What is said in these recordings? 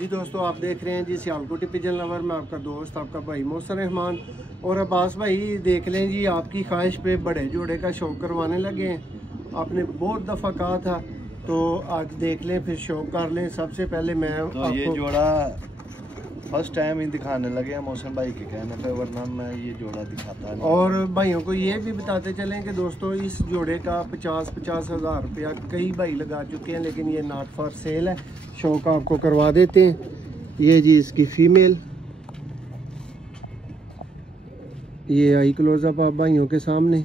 जी दोस्तों, आप देख रहे हैं जी सियालकोटी पिजन लवर में आपका दोस्त आपका भाई मोहसिन रहमान। और अब्बास भाई देख लें जी, आपकी ख्वाहिश पे बड़े जोड़े का शौक करवाने लगे हैं। आपने बहुत दफ़ा कहा था, तो आज देख लें, फिर शौक कर लें। सबसे पहले मैं तो ये जोड़ा फर्स्ट टाइम ही दिखाने लगे हैं मोहसिन भाई के कहने पे, वरना मैं ये जोड़ा दिखाता नहीं। और भाइयों को ये भी बताते चलें कि दोस्तों इस जोड़े का 50-50 हज़ार रुपया कई भाई लगा चुके हैं, लेकिन ये नॉट फॉर सेल है। शौक आपको करवा देते हैं। ये जी इसकी फीमेल, ये आई क्लोजअप आप भाइयों के सामने।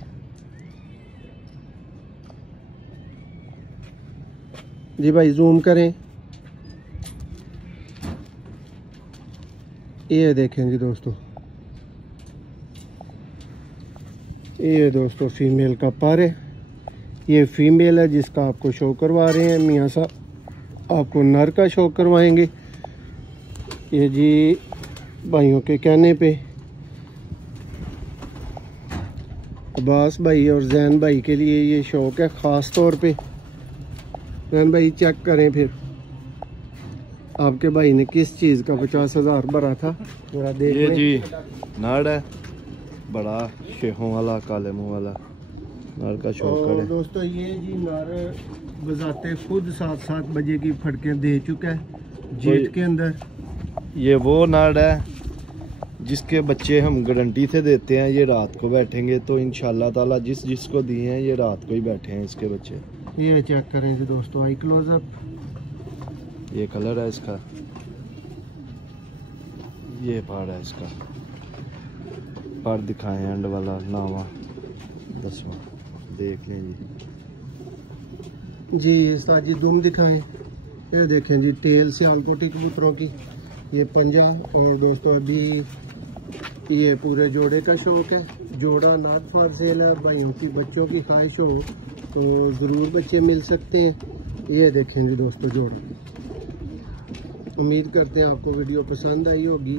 जी भाई जूम करें, ये देखें जी दोस्तों, ये दोस्तों फीमेल का पर है। ये फीमेल है जिसका आपको शो करवा रहे हैं। मियाँ साहब आपको नर का शो करवाएंगे। ये जी भाइयों के कहने पे अब्बास भाई और जैन भाई के लिए ये शौक है ख़ास तौर पे। जैन भाई चेक करें फिर आपके भाई ने किस चीज़ का 50,000 भरा था, पूरा देख ये लें। जी नर है, बड़ा शेखों वाला, काले मुंह वाला नर का शौक और है। दोस्तों ये जी नर बजाते खुद 7-7 बजे की फटकें दे चुका है जेठ के अंदर। ये वो नर है जिसके बच्चे हम गारंटी से देते हैं। ये रात को बैठेंगे तो इंशाल्लाह ताला जिसको दिए हैं ये रात को ही बैठे हैं इसके बच्चे। ये चेक करें जी दोस्तों, आई क्लोजअप। ये कलर है इसका, ये पाड़ है इसका। पाड़ दिखाएं एंड वाला, नावा 10वां, देख लें जी। जी ये साजी दुम दिखाएं। ये देखें जी टेल सियालकोटी कबूतरों की, ये पंजा। और दोस्तों अभी ये पूरे जोड़े का शौक है। जोड़ा नॉट फॉर सेल है। भाइयों की बच्चों की ख्वाहिश हो तो ज़रूर बच्चे मिल सकते हैं। ये देखें जी दोस्तों जोड़ा। उम्मीद करते हैं आपको वीडियो पसंद आई होगी।